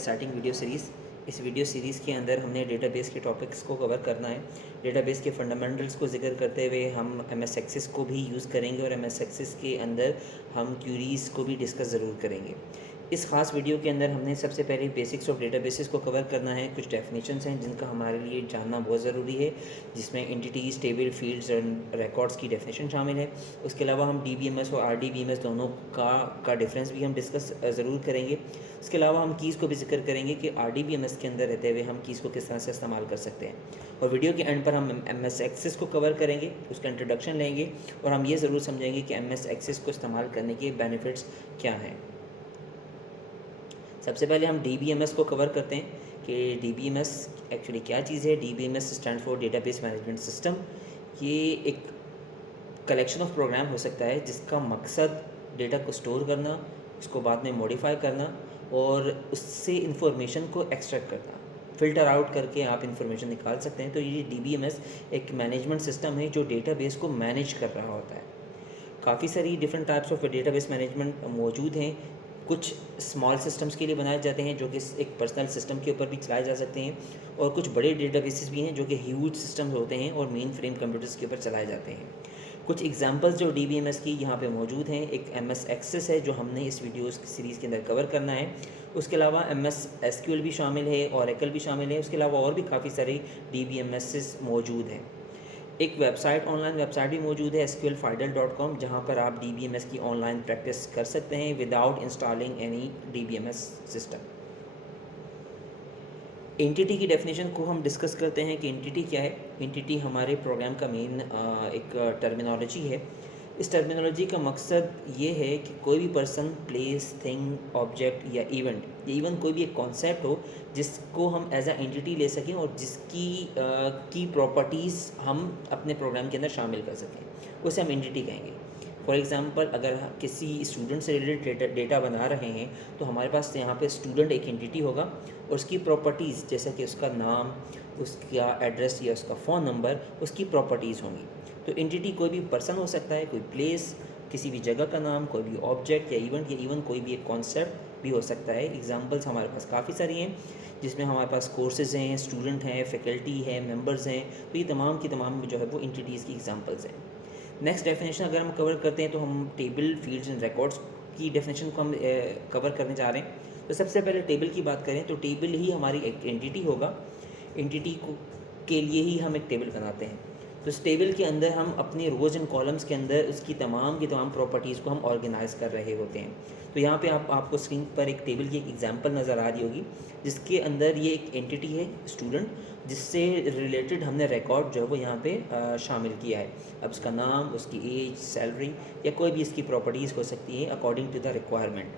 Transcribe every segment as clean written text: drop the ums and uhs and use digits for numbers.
Exciting video series. इस video series के अंदर हमने डेटाबेस के टॉपिक्स को कवर करना है। डेटाबेस के फंडामेंटल्स को जिक्र करते हुए हम एमएस एक्सेस को भी यूज़ करेंगे और एमएस एक्सेस के अंदर हम क्यूरीज़ को भी डिस्कस ज़रूर करेंगे। इस ख़ास वीडियो के अंदर हमने सबसे पहले बेसिक्स ऑफ डेटाबेसेस को कवर करना है। कुछ डेफिनेशंस हैं जिनका हमारे लिए जानना बहुत ज़रूरी है, जिसमें एंटिटीज़, टेबल, फील्ड्स और रिकॉर्ड्स की डेफिनेशन शामिल है। उसके अलावा हम डीबीएमएस और आरडीबीएमएस दोनों का डिफरेंस भी हम डिस्कस ज़रूर करेंगे। इसके अलावा हम कीज़ को भी जिक्र करेंगे कि आरडीबीएमएस के अंदर रहते हुए हम कीज़ को किस तरह से इस्तेमाल कर सकते हैं। और वीडियो के एंड पर हम एमएस एक्सेस को कवर करेंगे, उसका इंट्रोडक्शन लेंगे और हम ये ज़रूर समझेंगे कि एमएस एक्सेस को इस्तेमाल करने के बेनिफिट्स क्या हैं। सबसे पहले हम डीबीएमएस को कवर करते हैं कि डीबीएमएस एक्चुअली क्या चीज़ है। DBMS stand for database management system. ये एक कलेक्शन ऑफ प्रोग्राम हो सकता है जिसका मकसद डेटा को स्टोर करना, उसको बाद में मॉडिफाई करना और उससे इंफॉर्मेशन को एक्सट्रैक्ट करना, फ़िल्टर आउट करके आप इंफॉर्मेशन निकाल सकते हैं। तो ये डीबीएमएस एक मैनेजमेंट सिस्टम है जो डेटाबेस को मैनेज कर रहा होता है। काफ़ी सारी different types of database management मौजूद हैं। कुछ स्मॉल सिस्टम्स के लिए बनाए जाते हैं जो कि एक पर्सनल सिस्टम के ऊपर भी चलाए जा सकते हैं, और कुछ बड़े डेटाबेसेस भी हैं जो कि ह्यूज सिस्टम्स होते हैं और मेन फ्रेम कंप्यूटर्स के ऊपर चलाए जाते हैं। कुछ एग्जांपल्स जो डीबीएमएस की यहाँ पे मौजूद हैं, एक एमएस एक्सेस है जो हमने इस वीडियो सीरीज़ के अंदर कवर करना है। उसके अलावा एमएस एसक्यूएल भी शामिल है, ओरेकल भी शामिल है। उसके अलावा और भी काफ़ी सारे डीबीएमएस मौजूद हैं। एक वेबसाइट, ऑनलाइन वेबसाइट भी मौजूद है sqlfidel.com, जहाँ पर आप डीबीएमएस की ऑनलाइन प्रैक्टिस कर सकते हैं without installing any DBMS system. Entity की डेफिनेशन को हम डिस्कस करते हैं कि एंटिटी क्या है। एंटिटी हमारे प्रोग्राम का मेन एक टर्मिनोलॉजी है। इस टर्मिनोलॉजी का मकसद ये है कि कोई भी पर्सन, प्लेस, थिंग, ऑब्जेक्ट या इवेंट, ये इवन कोई भी एक कॉन्सेप्ट हो जिसको हम एज अ एंटिटी ले सकें और जिसकी की प्रॉपर्टीज़ हम अपने प्रोग्राम के अंदर शामिल कर सकें, उसे हम एंटिटी कहेंगे। फॉर एग्ज़ाम्पल, अगर किसी स्टूडेंट से रिलेटेड डेटा बना रहे हैं तो हमारे पास यहाँ पे स्टूडेंट एक एंटिटी होगा और उसकी प्रॉपर्टीज़ जैसे कि उसका नाम, उसका एड्रेस या उसका फ़ोन नंबर, उसकी प्रॉपर्टीज़ होंगी। तो एंटिटी कोई भी पर्सन हो सकता है, कोई प्लेस, किसी भी जगह का नाम, कोई भी ऑब्जेक्ट या इवेंट, या इवन कोई भी एक कॉन्सेप्ट भी हो सकता है। एग्जांपल्स हमारे पास काफ़ी सारी हैं जिसमें हमारे पास कोर्सेज़ हैं, स्टूडेंट हैं, फैकल्टी है, मेंबर्स हैं। तो ये तमाम की तमाम जो है वो एंटिटीज़ की एग्जांपल्स हैं। नेक्स्ट डेफिनेशन अगर हम कवर करते हैं तो हम टेबल, फील्ड्स एंड रिकॉर्ड्स की डेफिनेशन को हम कवर करने जा रहे हैं। तो सबसे पहले टेबल की बात करें तो टेबल ही हमारी एक एंटिटी होगा। एंटिटी को के लिए ही हम एक टेबल बनाते हैं। तो इस टेबल के अंदर हम अपने रोज़ एंड कॉलम्स के अंदर उसकी तमाम की तमाम प्रॉपर्टीज़ को हम ऑर्गेनाइज़ कर रहे होते हैं। तो यहाँ पे आपको स्क्रीन पर एक टेबल की एक एग्जांपल नज़र आ रही होगी जिसके अंदर ये एक एंटिटी है स्टूडेंट, जिससे रिलेटेड हमने रिकॉर्ड जो है वो यहाँ पे शामिल किया है। अब उसका नाम, उसकी एज, सैलरी या कोई भी इसकी प्रॉपर्टीज़ हो सकती है अकॉर्डिंग टू द रिक्वायरमेंट।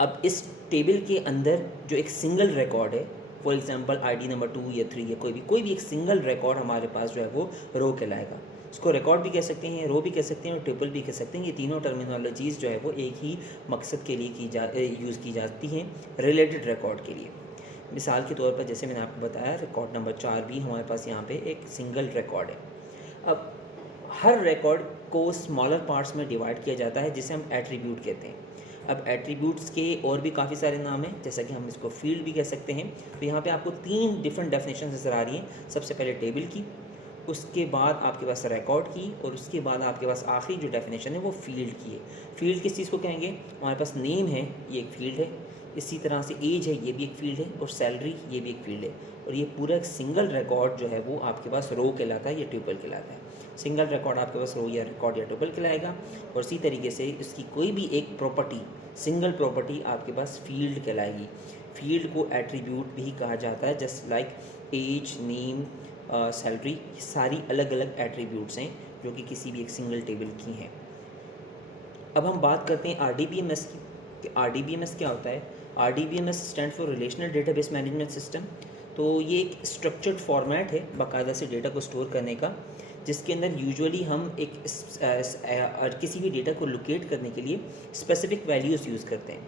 अब इस टेबल के अंदर जो एक सिंगल रिकॉर्ड है, फॉर एग्जांपल आईडी नंबर 2 या 3 या कोई भी एक सिंगल रिकॉर्ड हमारे पास जो है वो रो कहलाएगा। इसको रिकॉर्ड भी कह सकते हैं, रो भी कह सकते हैं और ट्रिपल भी कह सकते हैं। ये तीनों टर्मिनोलॉजीज़ जो है वो एक ही मकसद के लिए यूज़ की जाती हैं, रिलेटेड रिकॉर्ड के लिए। मिसाल के तौर पर जैसे मैंने आपको बताया, रिकॉर्ड नंबर 4 भी हमारे पास यहाँ पे एक सिंगल रिकॉर्ड है। अब हर रिकॉर्ड को स्मॉलर पार्ट्स में डिवाइड किया जाता है जिसे हम एट्रीब्यूट कहते हैं। अब एट्रीब्यूट्स के और भी काफ़ी सारे नाम हैं, जैसा कि हम इसको फील्ड भी कह सकते हैं। तो यहाँ पे आपको 3 डिफरेंट डेफिनेशन नज़र आ रही हैं। सबसे पहले टेबल की, उसके बाद आपके पास रिकॉर्ड की, और उसके बाद आपके पास आखिरी जो डेफिनेशन है वो फील्ड की है। फील्ड किस चीज़ को कहेंगे? हमारे पास नेम है, ये एक फील्ड है। इसी तरह से एज है, ये भी एक फील्ड है, और सैलरी ये भी एक फील्ड है। और ये पूरा एक सिंगल रिकॉर्ड जो है वो आपके पास रो कहलाता है या ट्यूपल कहलाता है। सिंगल रिकॉर्ड आपके पास रो या रिकॉर्ड या ट्यूपल कहलाएगा। और इसी तरीके से इसकी कोई भी एक प्रॉपर्टी, सिंगल प्रॉपर्टी आपके पास फील्ड कहलाएगी। फील्ड को एट्रीब्यूट भी कहा जाता है, just like age, name, salary, सारी अलग अलग एट्रीब्यूट्स हैं जो कि किसी भी एक सिंगल टेबल की हैं। अब हम बात करते हैं आरडीबीएमएस की कि आरडीबीएमएस क्या होता है। RDBMS stand for relational database management system. तो ये एक स्ट्रक्चर्ड फॉर्मेट है बाकायदा से डेटा को स्टोर करने का, जिसके अंदर यूजुअली हम एक किसी भी डेटा को लोकेट करने के लिए स्पेसिफिक वैल्यूज़ यूज़ करते हैं।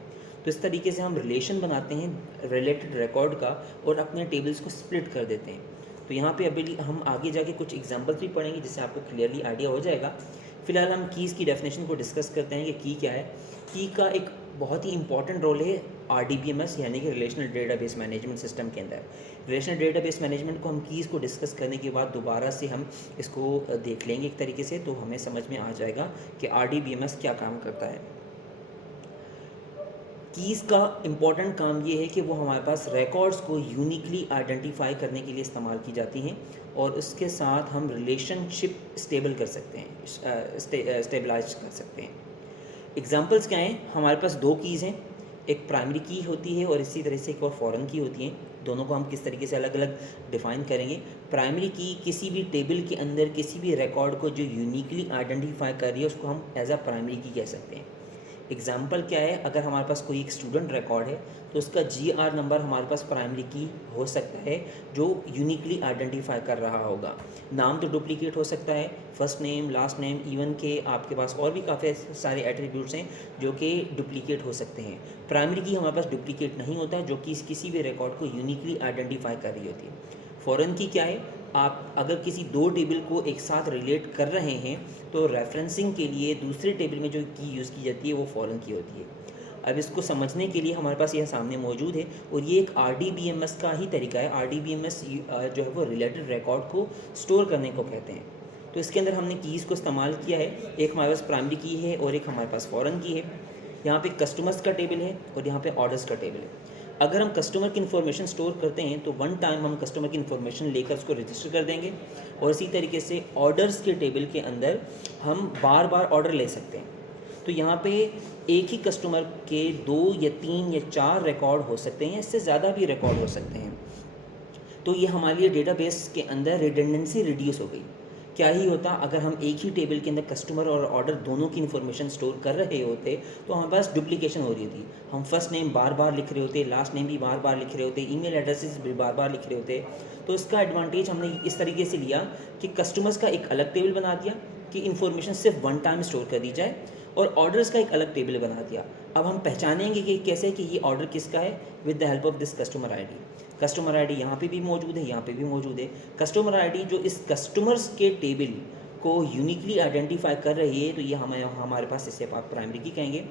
तो इस तरीके से हम रिलेशन बनाते हैं रिलेटेड रिकॉर्ड का और अपने टेबल्स को स्प्लिट कर देते हैं। तो यहाँ पे अभी हम आगे जाके कुछ एग्जांपल्स भी पढ़ेंगे जिससे आपको क्लियरली आइडिया हो जाएगा। फ़िलहाल हम कीज़ की डेफिनेशन को डिस्कस करते हैं कि की क्या है। की का एक बहुत ही इंपॉर्टेंट रोल है RDBMS यानी कि रिलेशनल डेटाबेस मैनेजमेंट सिस्टम के अंदर। रिलेशनल डेटाबेस मैनेजमेंट को हम कीज़ को डिस्कस करने के बाद दोबारा से हम इसको देख लेंगे एक तरीके से, तो हमें समझ में आ जाएगा कि RDBMS क्या काम करता है। कीज़ का इम्पॉर्टेंट काम ये है कि वो हमारे पास रिकॉर्ड्स को यूनिकली आइडेंटिफाई करने के लिए इस्तेमाल की जाती हैं और उसके साथ हम रिलेशनशिप स्टेबल कर सकते हैं, स्टेबलाइज कर सकते हैं। एग्जांपल्स क्या हैं? हमारे पास दो कीज़ हैं, एक प्राइमरी की होती है और इसी तरह से एक और फॉरेन की होती हैं। दोनों को हम किस तरीके से अलग अलग डिफ़ाइन करेंगे। प्राइमरी की किसी भी टेबल के अंदर किसी भी रिकॉर्ड को जो यूनिकली आइडेंटिफाई कर रही है उसको हम एज अ प्राइमरी की कह सकते हैं। एग्जाम्पल क्या है? अगर हमारे पास कोई एक स्टूडेंट रिकॉर्ड है तो उसका GR नंबर हमारे पास प्राइमरी की हो सकता है जो यूनिकली आइडेंटिफाई कर रहा होगा। नाम तो डुप्लीकेट हो सकता है, first name, last name, even के आपके पास और भी काफ़ी सारे एट्रीब्यूट्स हैं जो कि डुप्लीकेट हो सकते हैं। प्राइमरी की हमारे पास डुप्लीकेट नहीं होता, जो कि किसी भी रिकॉर्ड को यूनिकली आइडेंटिफाई कर रही होती है। फॉरेन की क्या है? आप अगर किसी दो टेबल को एक साथ रिलेट कर रहे हैं तो रेफरेंसिंग के लिए दूसरे टेबल में जो की यूज़ की जाती है वो फॉरेन की होती है। अब इसको समझने के लिए हमारे पास यह सामने मौजूद है और ये एक RDBMS का ही तरीका है। RDBMS जो है वो रिलेटेड रिकॉर्ड को स्टोर करने को कहते हैं। तो इसके अंदर हमने कीज़ को इस्तेमाल किया है, एक हमारे पास प्राइमरी की है और एक हमारे पास फॉरेन की है। यहाँ पे कस्टमर्स का टेबल है और यहाँ पे ऑर्डर्स का टेबल है। अगर हम कस्टमर की इन्फॉर्मेशन स्टोर करते हैं तो वन टाइम हम कस्टमर की इन्फॉर्मेशन लेकर उसको रजिस्टर कर देंगे और इसी तरीके से ऑर्डर्स के टेबल के अंदर हम बार बार ऑर्डर ले सकते हैं। तो यहाँ पे एक ही कस्टमर के 2 या 3 या 4 रिकॉर्ड हो सकते हैं, इससे ज़्यादा भी रिकॉर्ड हो सकते हैं। तो ये हमारे लिए डेटाबेस के अंदर रिडंडेंसी रिड्यूस हो गई। क्या ही होता अगर हम एक ही टेबल के अंदर कस्टमर और ऑर्डर दोनों की इन्फॉर्मेशन स्टोर कर रहे होते तो हमारे पास डुप्लीकेशन हो रही होती। हम फर्स्ट नेम बार बार लिख रहे होते, लास्ट नेम भी बार बार लिख रहे होते, ईमेल एड्रेसेस भी बार बार लिख रहे होते। तो इसका एडवांटेज हमने इस तरीके से लिया कि कस्टमर्स का एक अलग टेबल बना दिया कि इन्फॉर्मेशन सिर्फ वन टाइम स्टोर कर दी जाए और ऑर्डर्स का एक अलग टेबल बना दिया। अब हम पहचानेंगे कि कैसे कि ये ऑर्डर किसका है with the help of this customer ID. Customer ID यहाँ पे भी मौजूद है, यहाँ पे भी मौजूद है। कस्टमर आईडी जो इस कस्टमर्स के टेबल को यूनिकली आइडेंटिफाई कर रही है तो ये हमारे पास इसे आप प्राइमरी की कहेंगे।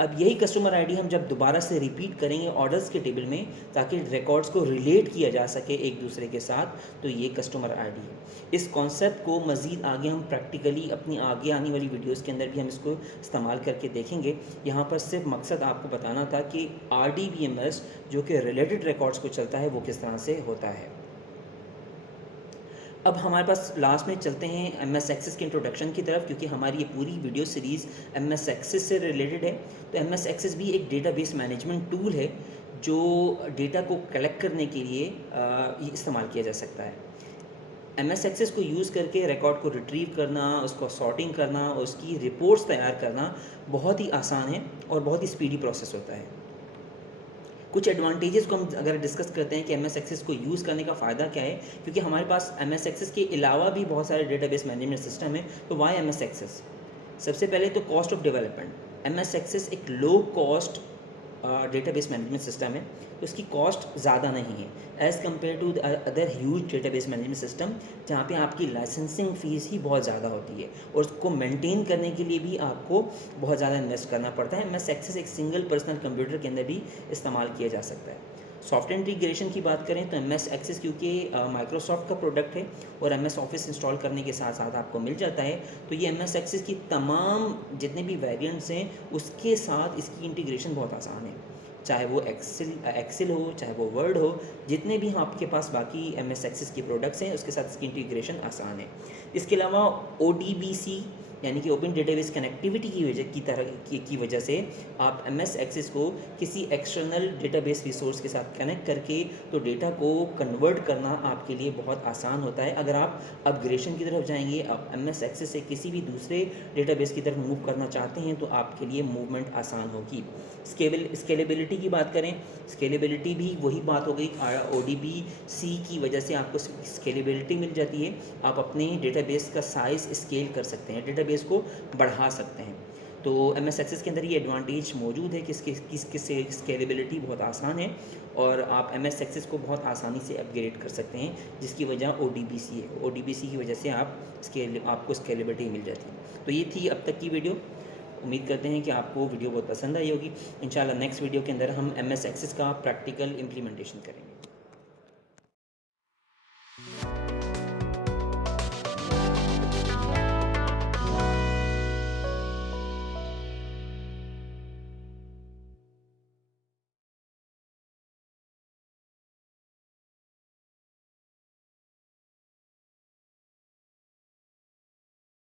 अब यही कस्टमर आईडी हम जब दोबारा से रिपीट करेंगे ऑर्डर्स के टेबल में ताकि रिकॉर्ड्स को रिलेट किया जा सके एक दूसरे के साथ, तो ये कस्टमर आईडी है। इस कॉन्सेप्ट को मज़ीद आगे हम प्रैक्टिकली अपनी आगे आने वाली वीडियोस के अंदर भी हम इसको इस्तेमाल करके देखेंगे। यहाँ पर सिर्फ मकसद आपको बताना था कि RDBMS जो कि रिलेटेड रिकॉर्ड्स को चलता है वो किस तरह से होता है। अब हमारे पास लास्ट में चलते हैं MS एक्सेस के इंट्रोडक्शन की तरफ, क्योंकि हमारी ये पूरी वीडियो सीरीज़ MS एक्सेस से रिलेटेड है। तो MS एक्सेस भी एक डेटाबेस मैनेजमेंट टूल है जो डेटा को कलेक्ट करने के लिए इस्तेमाल किया जा सकता है। MS एक्सेस को यूज़ करके रिकॉर्ड को रिट्रीव करना, उसको सॉर्टिंग करना, उसकी रिपोर्ट्स तैयार करना बहुत ही आसान है और बहुत ही स्पीडी प्रोसेस होता है। कुछ एडवांटेजेस को हम अगर डिस्कस करते हैं कि MS एक्सेस को यूज़ करने का फ़ायदा क्या है, क्योंकि हमारे पास MS एक्सेस के अलावा भी बहुत सारे डेटाबेस मैनेजमेंट सिस्टम है। तो वाई MS एक्सेस? सबसे पहले तो cost of development. MS access एक low cost database management system है, तो इसकी कॉस्ट ज़्यादा नहीं है as compare to other huge database management system, जहाँ पे आपकी लाइसेंसिंग फ़ीस ही बहुत ज़्यादा होती है और उसको मेंटेन करने के लिए भी आपको बहुत ज़्यादा इन्वेस्ट करना पड़ता है। MS एक्सेस एक सिंगल पर्सनल कंप्यूटर के अंदर भी इस्तेमाल किया जा सकता है। सॉफ्टवेयर इंटीग्रेशन की बात करें तो MS एक्सेस क्योंकि माइक्रोसॉफ्ट का प्रोडक्ट है और MS ऑफिस इंस्टॉल करने के साथ साथ आपको मिल जाता है, तो ये MS एक्सेस की तमाम जितने भी वेरिएंट्स हैं उसके साथ इसकी इंटीग्रेशन बहुत आसान है। चाहे वो एक्सेल हो, चाहे वो वर्ड हो, जितने भी आपके पास बाकी MS एक्सेस के प्रोडक्ट्स हैं उसके साथ इसकी इंटीग्रेशन आसान है। इसके अलावा ODBC यानी कि ओपन डेटाबेस कनेक्टिविटी की वजह से आप MS एक्सेस को किसी एक्सटर्नल डेटाबेस रिसोर्स के साथ कनेक्ट करके तो डेटा को कन्वर्ट करना आपके लिए बहुत आसान होता है। अगर आप अपग्रेडेशन की तरफ जाएंगे, आप MS एक्सेस से किसी भी दूसरे डेटाबेस की तरफ मूव करना चाहते हैं तो आपके लिए मूवमेंट आसान होगी। स्केलेबिलिटी की बात करें, स्केलेबिलिटी भी वही बात हो गई, ODBC की वजह से आपको स्केलेबिलिटी मिल जाती है। आप अपने डेटाबेस का साइज़ स्केल कर सकते हैं, डेटाबेस को बढ़ा सकते हैं। तो MS एक्सेस के अंदर ये एडवांटेज मौजूद है कि इसकी स्केलेबिलिटी बहुत आसान है और आप MS एक्सेस को बहुत आसानी से अपग्रेड कर सकते हैं, जिसकी वजह ODBC है। ODBC की वजह से आपको स्केलेबिलिटी मिल जाती है। तो ये थी अब तक की वीडियो। उम्मीद करते हैं कि आपको वीडियो बहुत पसंद आई होगी। इंशाल्लाह नेक्स्ट वीडियो के अंदर हम MS एक्सेस का प्रैक्टिकल इम्प्लीमेंटेशन करेंगे।